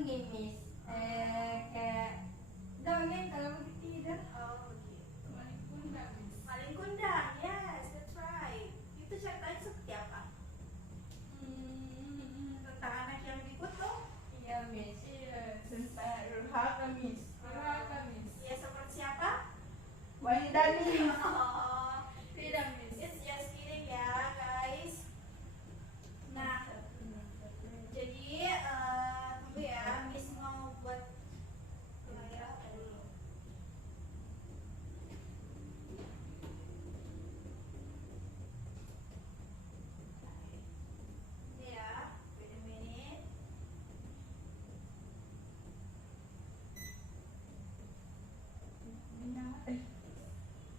ini Miss, kayak dongeng kalau begitu. Oh begitu. Maling kundang Miss. Maling kundang, yes, that's right. Itu ceritanya seperti apa? Tentang anak yang dikutuk? Iya Miss, iya. Tentang durhaka Miss. Durhaka Miss. Ya seperti siapa? Wanita Miss. Oh, Tidak Miss. it's just kidding ya guys. Nah, jadi tunggu ya, Miss mau buat layar apa dulu? Ini ya, wait a minute.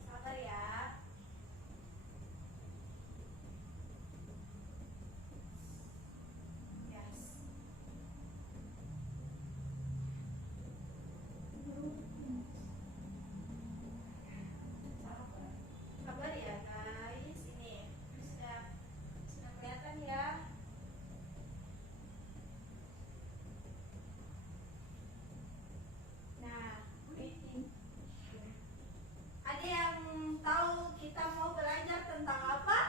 Sabar ya. Yes. Sabar ya guys. Ini sudah kelihatan ya. Nah, Waiting. ada yang tahu kita mau belajar tentang apa?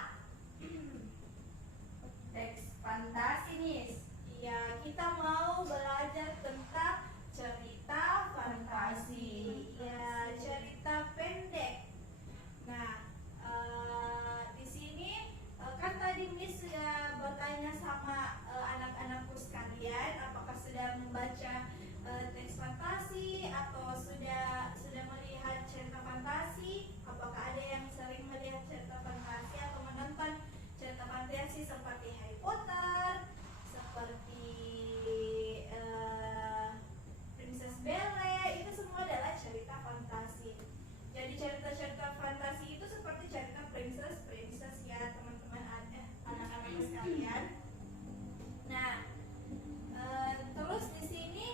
Teks fantasi Miss. Iya, kita mau belajar tentang cerita fantasi. Ya, cerita pendek. Nah, di sini kan tadi Miss sudah bertanya sama anak-anakku sekalian, apakah sudah membaca teks fantasi atau sudah melihat cerita fantasi? Apakah ada yang sering melihat cerita fantasi atau menonton cerita fantasi seperti Harry Potter, seperti Princess Belle? Itu semua adalah cerita fantasi. Jadi cerita-cerita fantasi itu seperti cerita princess ya teman-teman, anak-anak sekalian. Nah, terus di sini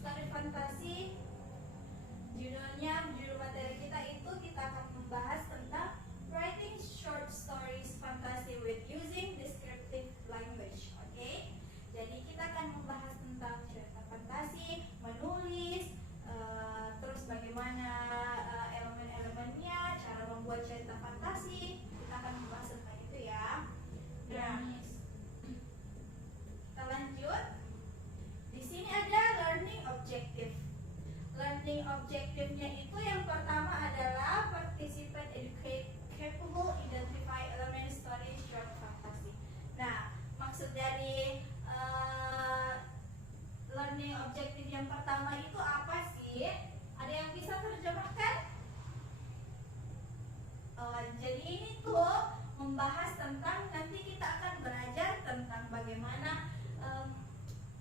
story fantasi judul materi kita itu kita akan membahas tentang writing short stories fantasy with using descriptive language. Oke? Jadi kita akan membahas tentang cerita fantasi, menulis, terus bagaimana elemen-elemennya, cara membuat cerita fantasi. Kita akan membahas tentang itu ya. Nah, Miss. kita lanjut. Di sini ada learning objective. Learning objective-nya itu yang pertama adalah participant educate capable identify element story short fantasy. Nah, maksud dari learning objective yang pertama itu apa sih? Ada yang bisa terjemahkan? Jadi ini tuh membahas tentang, nanti kita akan belajar tentang bagaimana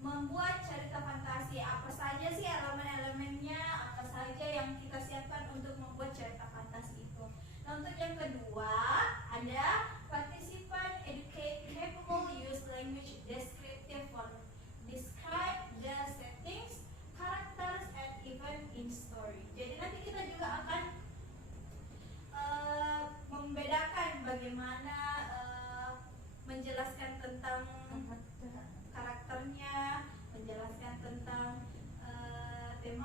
membuat cerita fantasi. Apa saja sih elemen-elemennya, apa saja yang kita siapkan untuk membuat cerita fantasi itu. Nah, untuk yang kedua ada participant educate capable use language descriptive for describe the settings, characters, and event in story. Jadi nanti kita juga akan membedakan bagaimana menjelaskan tentang karakternya, menjelaskan tentang tema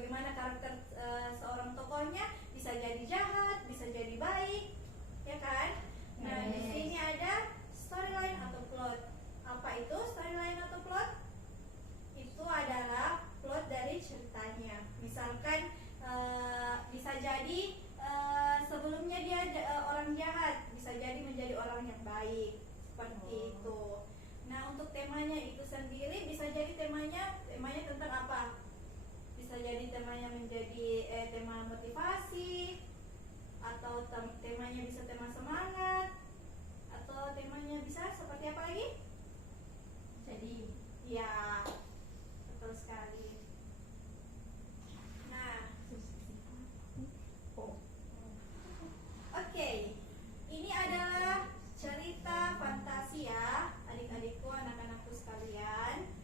bagaimana karakter seorang tokohnya, bisa jadi jahat, bisa jadi baik, ya kan? Nah, di sini ada storyline atau plot. Apa itu storyline atau plot? Itu adalah plot dari ceritanya. Misalkan bisa jadi sebelumnya dia orang jahat, bisa jadi menjadi orang yang baik, seperti itu. Nah, untuk temanya itu sendiri bisa jadi temanya tentang apa? Bisa jadi temanya menjadi tema motivasi, atau temanya bisa tema semangat, atau temanya bisa seperti apa lagi? Jadi Ya, betul sekali. Nah, oke, ini adalah cerita fantasi ya, adik-adikku, anak-anakku sekalian.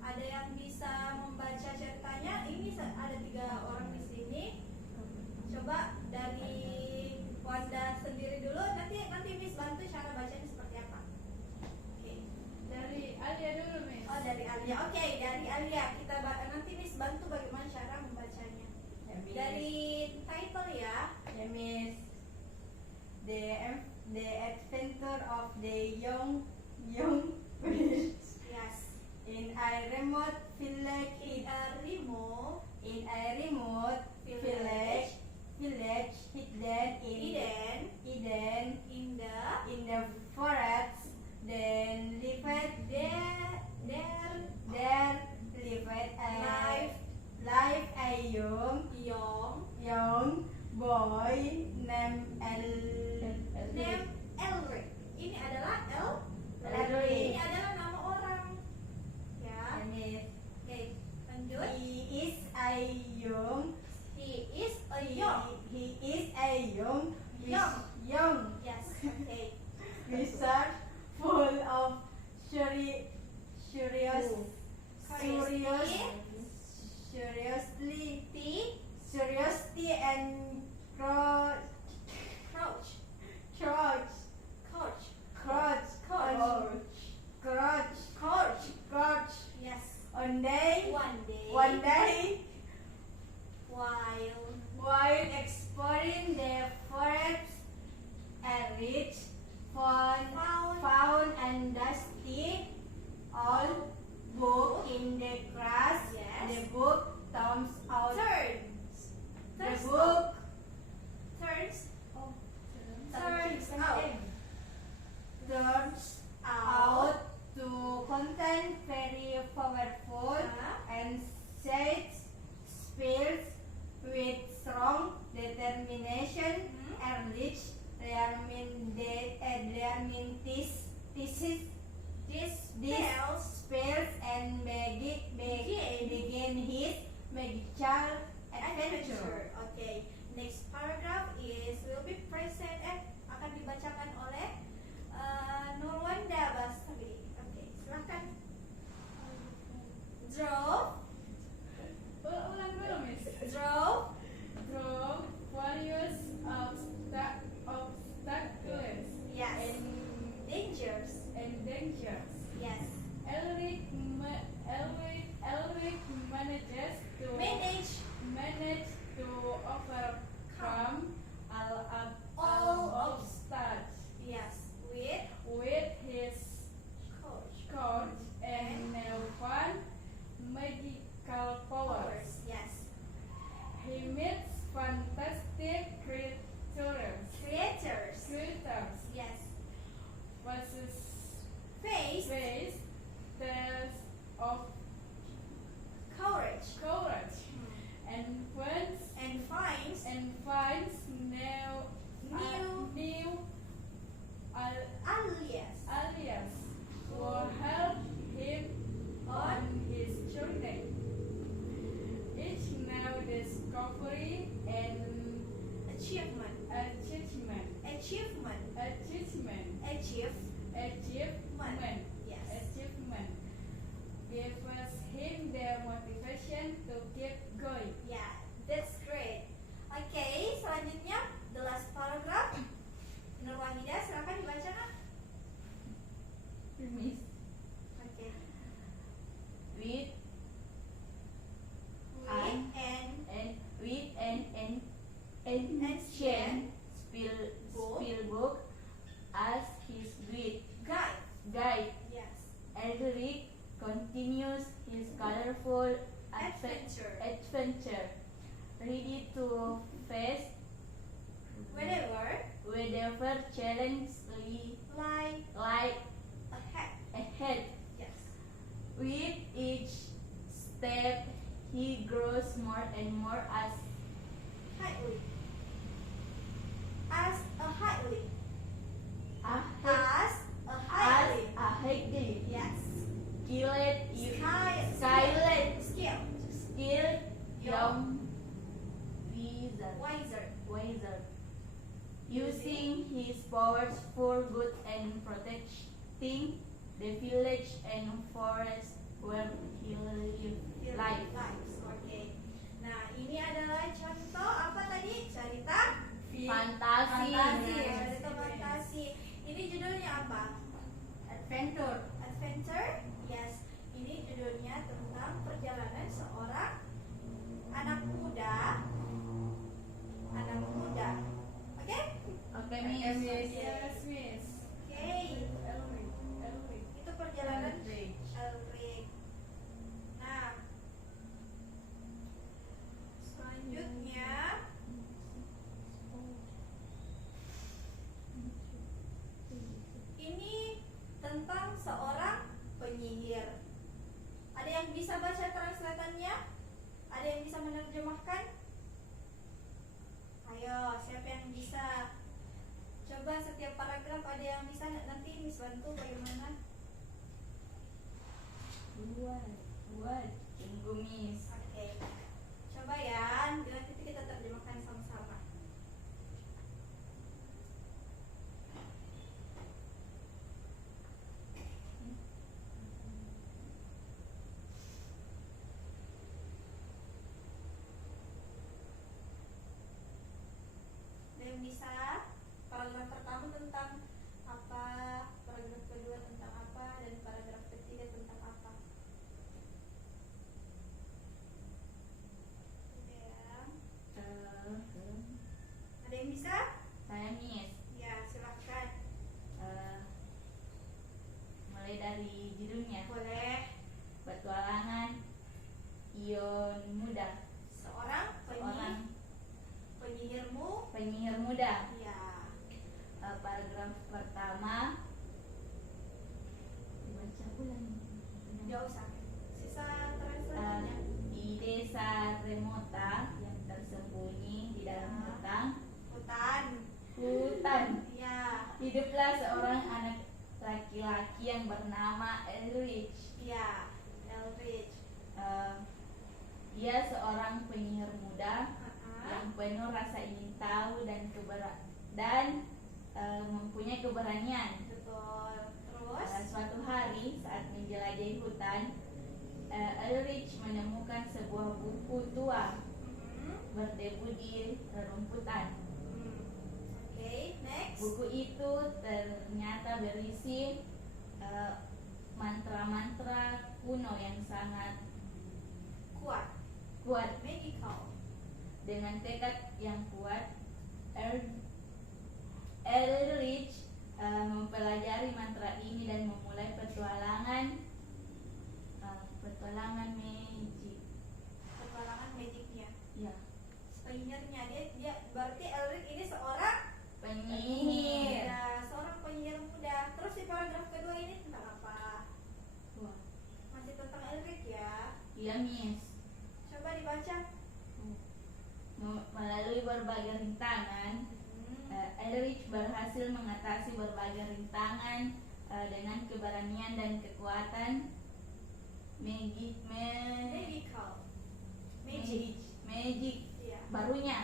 Ada yang bisa membaca ceritanya? Ini ada 3 orang di sini. Coba dari Wanda sendiri dulu, nanti Miss bantu cara bacanya seperti apa. Oke. dari Alia dulu, Miss. Oh, dari Alia. Oke, dari Alia. Nanti Miss bantu bagaimana cara membacanya. Ya, Miss. Dari title ya. Ya, Miss. The adventure of the young witch Yes. in a remote village In a remote village hidden Eden in the forest. Then lived there lived a young young boy named name Elric. Ini adalah Elric. Ini adalah nama orang. Ya. Oke, lanjut. He is a young Yes. Okay. wizard full of curiosity and Crouch. crouch. Yes. One day, One day, while exploring the forest, Erich found a dusty old book in the grass. Yes. The book turns out. The Turns book turns turns out to contain very powerful and sad spells with strong determination. Erlich these spells and begin his magical adventure. Okay. Next paragraph will be akan dibacakan oleh Nurwanda Basabi. Oke, silakan. Ulang dulu, Miss. Draw Draw various obstacles Yes. and dangers. Yes. Elric manages to overcome all obstacles Yes. with his courage and one magical powers. Yes. He meets fantastic creatures. Yes. Versus Face tales of courage courage and finds new alias will help him on his journey. Each new discovery and achievement gives him the motivation to keep going. Yeah, that's great. Oke, selanjutnya the last paragraph. Nurwahida, silakan dibacakan. Miss. Oke. With Elric continues his colorful Adventure. adventure, ready to face whatever challenge Lie lie ahead. ahead. Yes. With each step, he grows more and more as Highly. As a highly. a As a highly. highly Yes. skilled young Wiser. wizard, using his powers for good and protecting the village and forest where he lives. Oke. Nah, ini adalah contoh apa tadi? Cerita Fantasi. Cerita fantasi. Ini judulnya apa? Adventure. Adventure. Yes. Ini judulnya tentang perjalanan seorang anak muda. Oke? Oke, Miss. Yes, Miss. Oke. Itu perjalanan Elric. Nah, selanjutnya ini tentang seorang penyihir. Ada yang bisa baca translatannya? Ada yang bisa menerjemahkan? Ayo, siapa yang bisa? Coba setiap paragraf ada yang bisa, nanti Miss bantu bagaimana? Buat. Tunggu, Miss. Oke. Coba ya, nanti kita terjemahkan sama-sama. Ada yang bisa? Paragraf pertama tentang apa? Paragraf kedua tentang apa? Dan paragraf ketiga tentang apa? Ada yang bisa? Saya, Miss. Ya, silahkan. Mulai dari judulnya. Boleh. Petualangan Ion Muda. Seorang penyihirmu. penyihir muda. Ya. Paragraf pertama dibaca ulang. Nggak usah. Sisa translatornya. Di desa remota yang tersembunyi di dalam hutan, Ya. hiduplah seorang anak laki-laki yang bernama Elric. Ya. Elric. Dia seorang penyihir muda Uh-uh. yang penuh rasa ingin tahu dan mempunyai keberanian. Betul. Terus. Suatu hari saat menjelajahi hutan, Elric menemukan sebuah buku tua berdebu di rerumputan. Oke, next. Buku itu ternyata berisi mantra-mantra kuno yang sangat Kuat. Magical. Dengan tekad yang kuat, Elric mempelajari mantra ini dan memulai petualangan magic. Petualangan magicnya. Ya, Penyihirnya dia berarti Elric ini seorang penyihir. Ya, seorang penyihir muda. Terus di paragraf kedua ini tentang apa? Wah, Masih tentang Elric ya. iya, Miss. Coba dibaca. Melalui berbagai rintangan, Elric berhasil mengatasi berbagai rintangan dengan keberanian dan kekuatan magic Iya. barunya.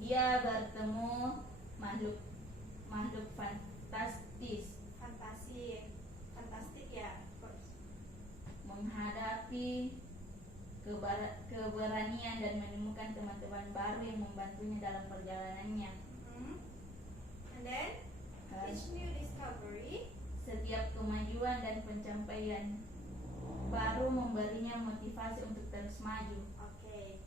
Dia bertemu makhluk Fantastik ya. menghadapi keberanian dan menemukan teman-teman baru yang membantunya dalam perjalanannya. And then each new discovery. Setiap kemajuan dan pencapaian baru memberinya motivasi untuk terus maju. Oke.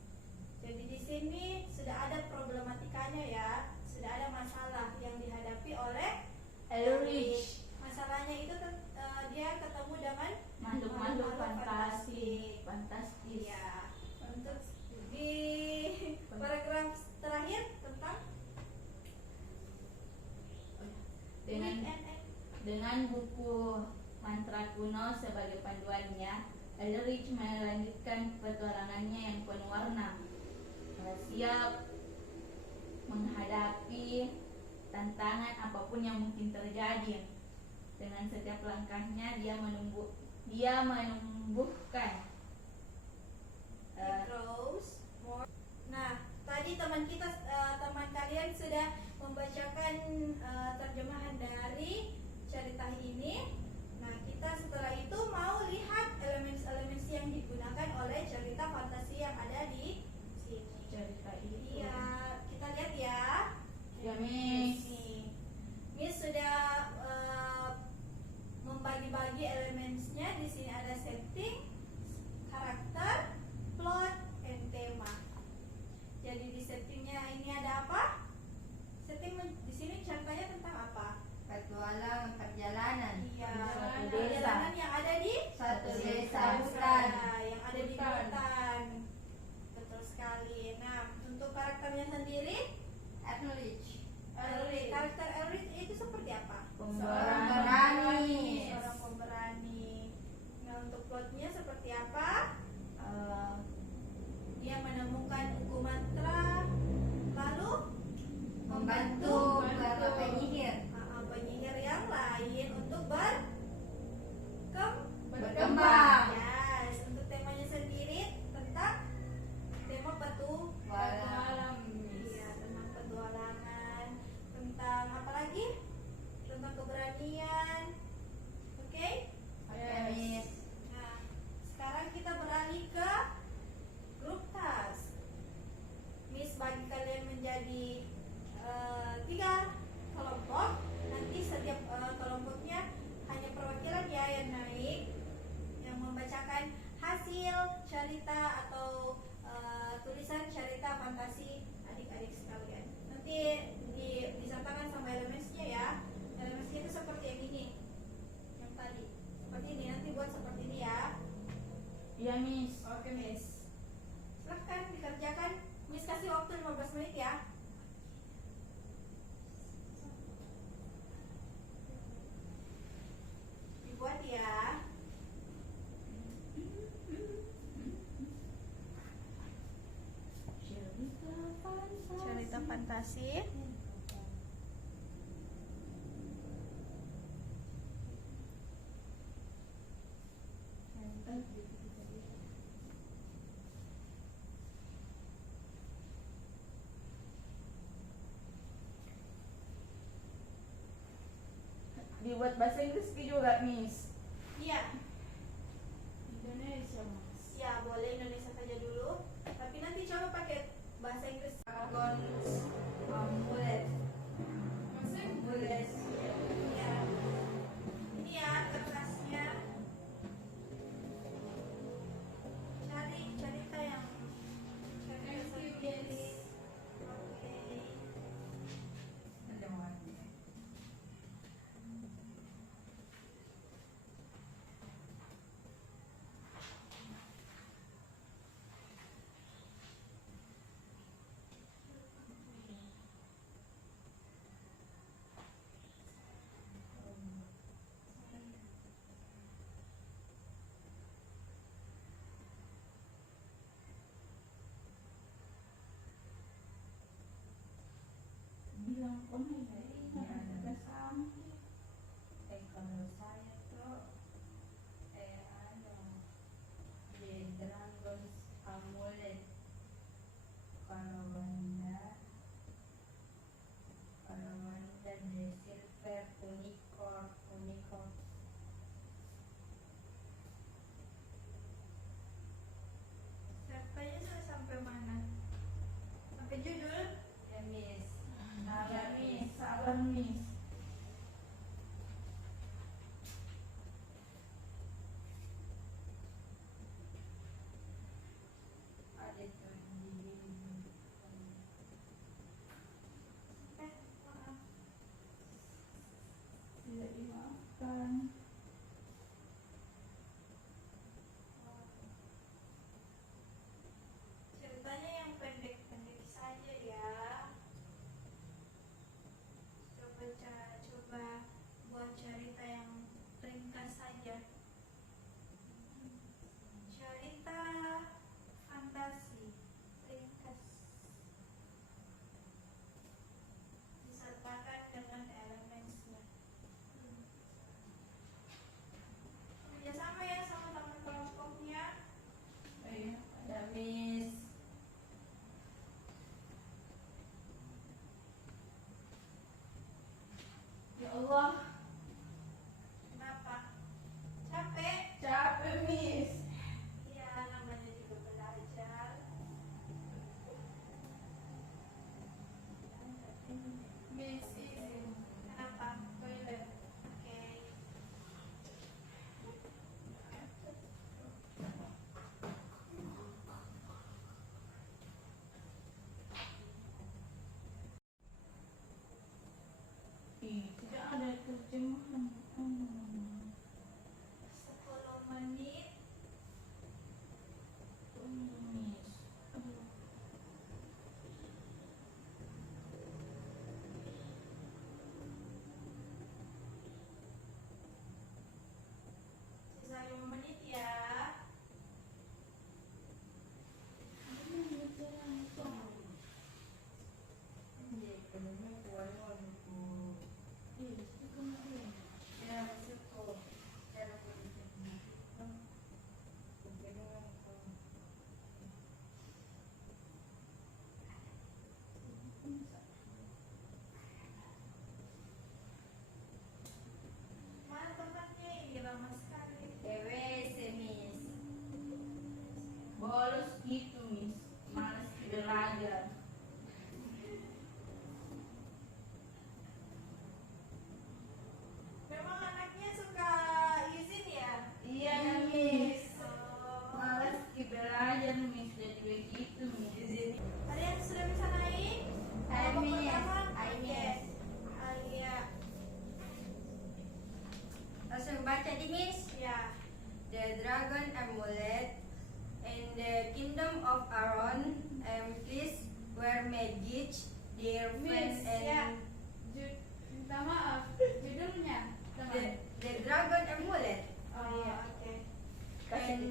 Jadi di sini sudah ada problematikanya ya. Sudah ada masalah yang dihadapi oleh Elric. Masalahnya itu dia fantastis. Ya, untuk di paragraf terakhir tentang Dengan UNN. dengan buku mantra kuno sebagai panduannya, Elrich melanjutkan petualangannya yang penuh warna. Siap menghadapi tantangan apapun yang mungkin terjadi. Dengan setiap langkahnya dia menumbuhkan It grows more. Nah, tadi teman kalian sudah membacakan terjemahan dari cerita ini. Nah, kita setelah itu mau lihat elemen-elemen yang digunakan oleh cerita fantasi yang ada di sini. cerita itu. Iya, kita lihat ya. Ya, Miss. Nih, Miss sudah membagi-bagi elemennya. Di sini ada setting, karakter, plot, and tema. Jadi di settingnya ini ada apa? Setting di sini ceritanya tentang apa? Petualang perjalanan. Iya, Suatu perjalanan yang ada di Satu desa hutan. hutan. Yang ada di hutan. Betul sekali. Nah, untuk karakternya sendiri, Elrich. karakter Elrich itu seperti apa? Pemberani. Seorang pemberani. Nah, untuk plotnya seperti apa? Dia menemukan buku mantra, lalu Membantu para penyihir penyihir yang lain untuk berkembang. Yes, untuk temanya sendiri tentang tema Petualang. Iya, tentang petualangan, tentang apa lagi? Tentang keberanian. Oke? Oke, Miss. Nah, sekarang kita beralih ke grup task. Miss bagi kalian menjadi 3 kelompok. Nanti setiap kelompoknya hanya perwakilan ya yang naik, yang membacakan hasil cerita atau tulisan cerita fantasi adik-adik sekalian. Nanti disertakan sama elemennya ya. Elemennya itu seperti yang ini, yang tadi. Seperti ini, nanti buat seperti ini ya. Iya, Miss. Oke, Miss. Silahkan dikerjakan. Miss kasih waktu 15 menit ya. Dibuat ya. Cerita fantasi. Dibuat bahasa Inggris juga, Miss. Iya. Indonesia, Mas. Ya, boleh Indonesia saja dulu. Tapi nanti coba pakai bahasa Inggris. Dragons amulet. Amulet. Ya. Ini ya kertasnya. Cari cerita yang sendiri. Oke. Ada warnanya. Bilang Ini ada kalau saya tuh ada The Dragons Amulet. Kalau Wanda The Silver Unicorn. Cerpennya sudah sampai mana? Sampai judul? Ya, Miss. Ya, Miss.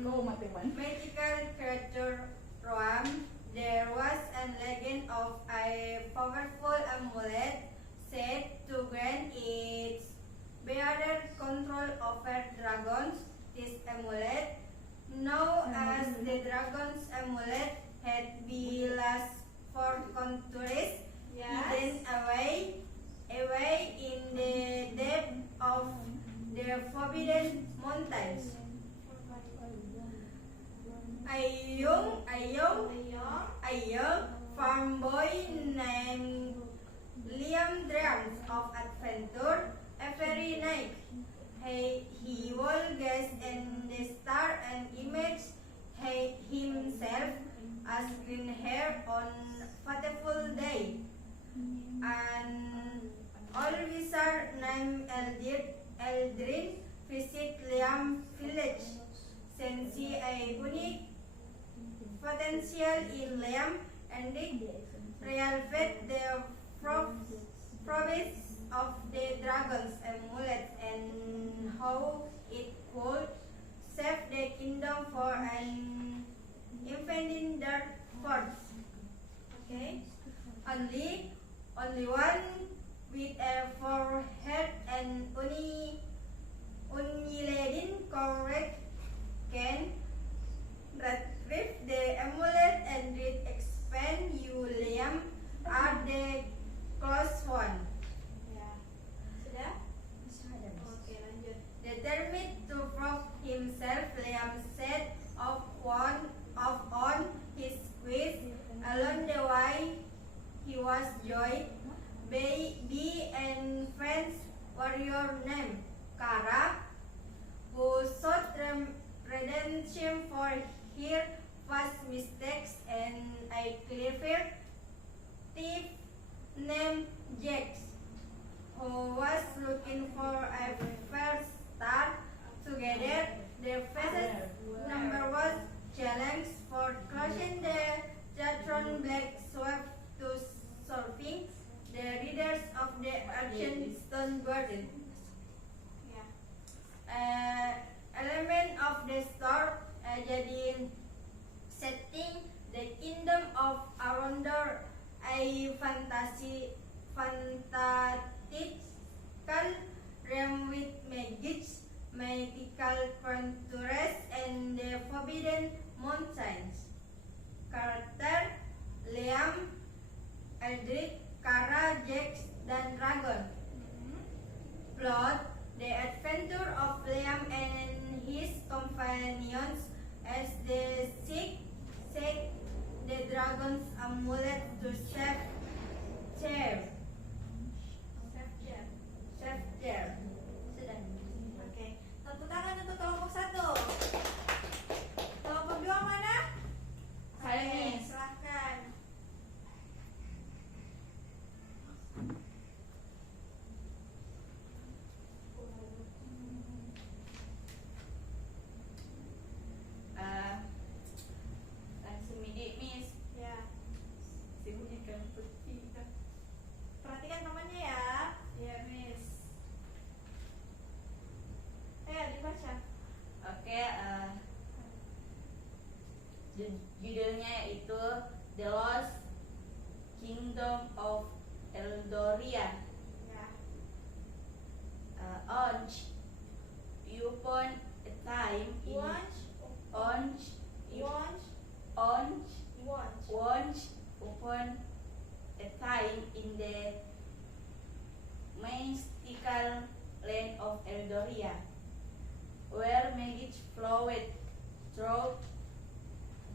No, mateman. mythical creature Roam, there was a legend of a powerful amulet said to grant its bearer control over dragons. This amulet, known as the Dragon's Amulet, had been lost for centuries, hidden away in the depth of the Forbidden Mountains. A young farm boy named Liam dreamt of adventure every night. He will gaze in the star and image himself as green hair on fateful day. An old wizard named Eldrin visit Liam village, sensing a unique potential in Liam, and realized the promise of the dragon's amulet and how it could save the kingdom for an impending dark force. Okay, only one with a forehead and unyiladin correct can retrieve the amulet and expand you, Liam, are the close one. Ya. Sudah? Oke, lanjut. Determined to prove himself, Liam set off on his quest. Along the way, he was joined by and French warrior named Kara, who sought redemption for her past mistakes, and a clever thief named Jax, who was looking for a first start. Together, they faced number challenge for crossing the Jatron Black Sword to solving the readers of the ancient stone garden. Ya. Element of the story jadi setting the kingdom of Arundel, a fantastical realm with magical creatures and the forbidden mountains. Character Liam, Eldritch, Kara, Jax, dan Dragon. Plot: the adventure of Liam and his companions as they seek the dragon's amulet to save Cher. Sudah. Oke. Tepuk tangan untuk kelompok 1. Kelompok 2 mana? Saya, Oke, Miss. silahkan. Langsung midik, Miss. Ya. Sembunyikan peti. Perhatikan temannya ya. Ya, Miss. Ayo dibaca. Oke, judulnya itu The Lost Kingdom of Eldoria. Ya. Once upon a time in Once once upon a time in the mystical land of Eldoria, where magic flowed through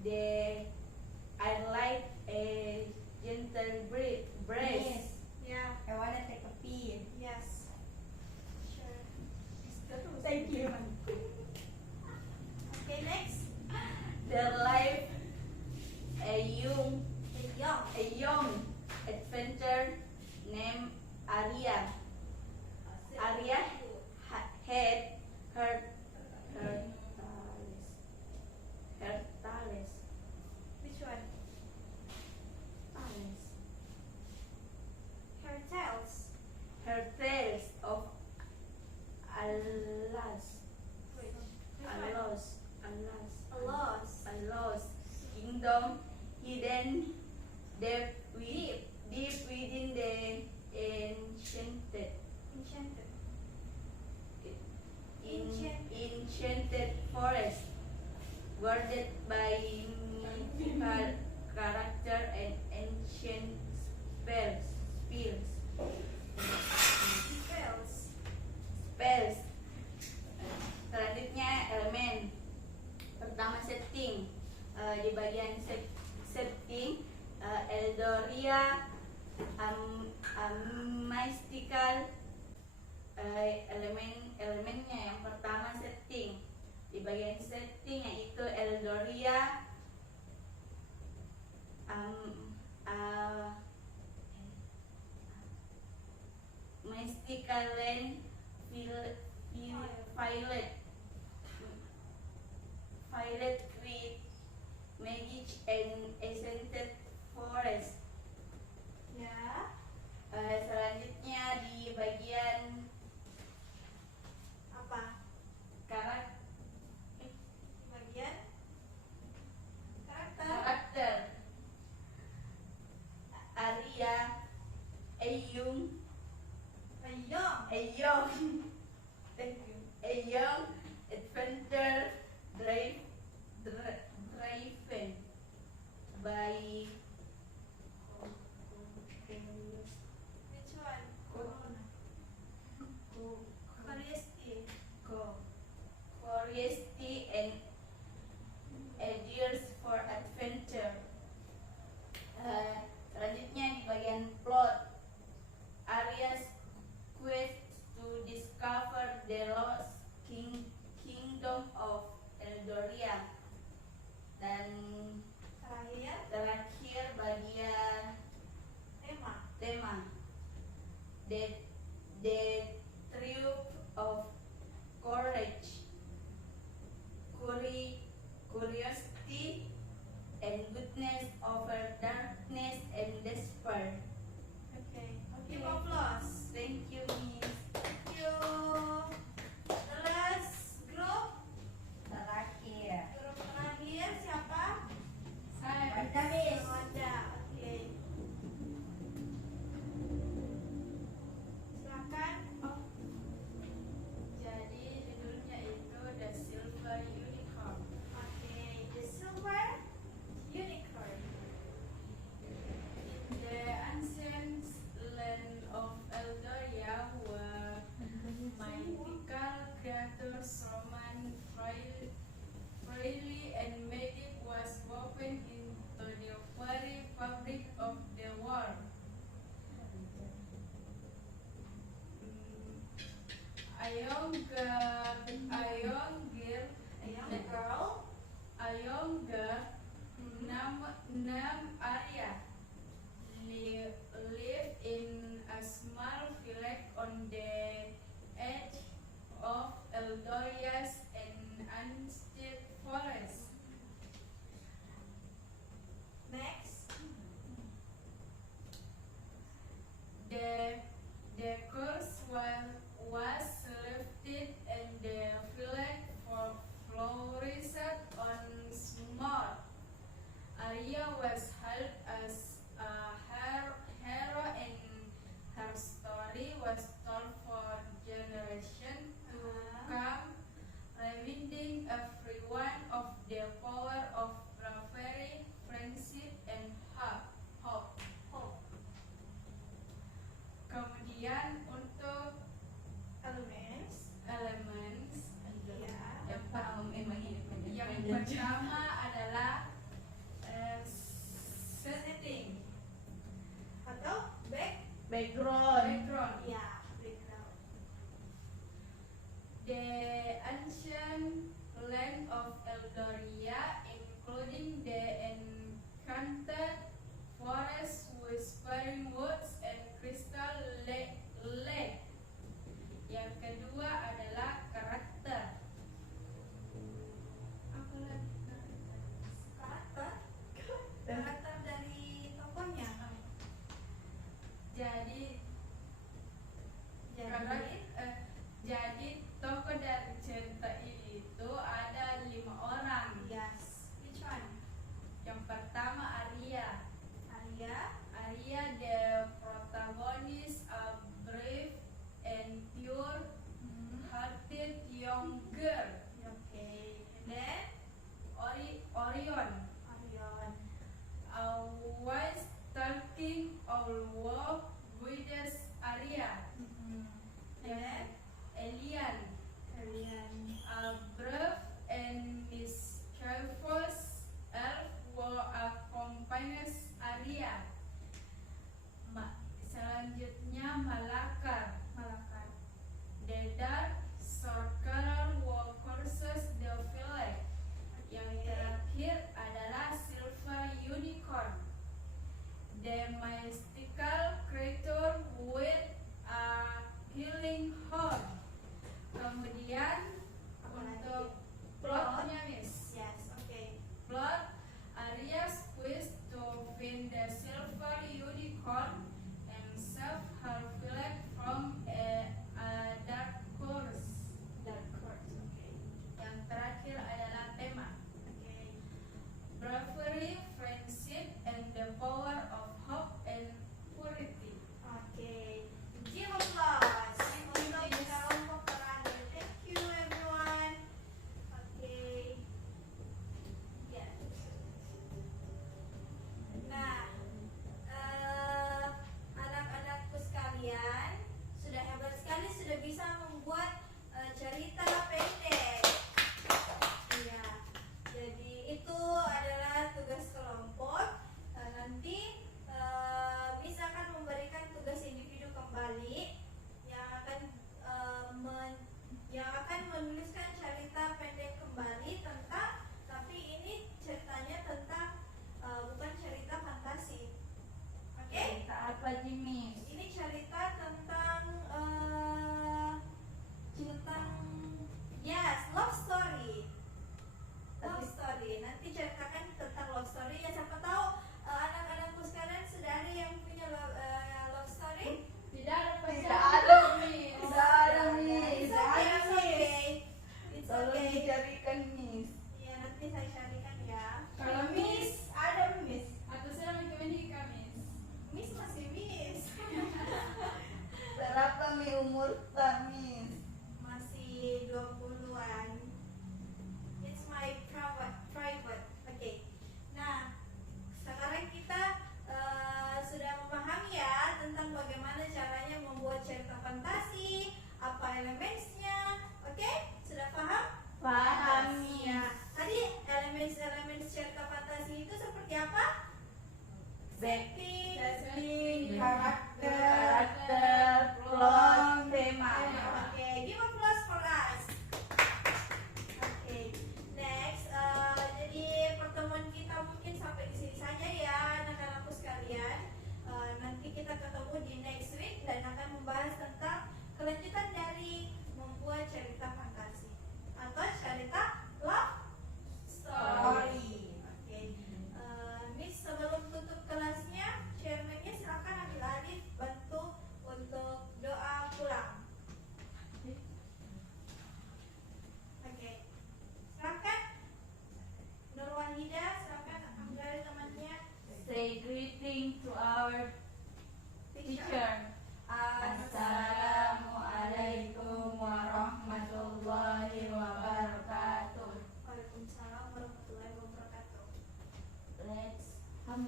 the air like a gentle breeze. Ya. I wanna take a pee. Yes. Sure. Thank you. Okay, next. Their life, a young Young. adventurer named Arya. Arya had her talents. Which one? Talents. Her tales. Her tales of Allah's kingdom hidden deep within the enchanted forest, guarded by mythical character and ancient spells. Selanjutnya elemen. Pertama setting. Di bagian setting, Eldoria, mystical. Elemennya yang pertama setting. Di bagian setting yaitu Eldoria, mystical land, violet creek, magic and enchanted forest. Ya. Selanjutnya di bagian Apa? Bagian karakter. Arya, Eyung, adventure driven by Which one? curiosity and ideas for adventure. Selanjutnya di bagian plot, Arya's quest to discover the lost kingdom of Eldoria. Dan terakhir bagian tema, the triumph of courage, curiosity and goodness over darkness and despair. Okay. Give applause. Thank you, Miss. Thank you. The last group. Terakhir. Group terakhir siapa? Saya. Wanda. Oke. Silakan. Oh, Jadi judulnya itu The Silver Unicorn. oke. The Silver Unicorn. In the ancient land of Eldoria were mythical creatures roamed freely and magic was woven into the very fabric of the world. A young girl named Arya lived in a small village on the edge of Eldoria's enchanted forest. Next. The course was lifted and the village flourished on small. Arya was hailed as a hero and her story was told for generations to come, reminding everyone of the power of bravery, friendship, and hope. Kemudian untuk Elements. elements Ya. yang pertama adalah setting, Atau Background. Ya, background. The ancient land of Eldoria, including the enchanted forest, whispering woods, and crystal lake. Yang kedua adalah karakter. Apa lagi?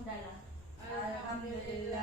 hamdalah. Alhamdulillah.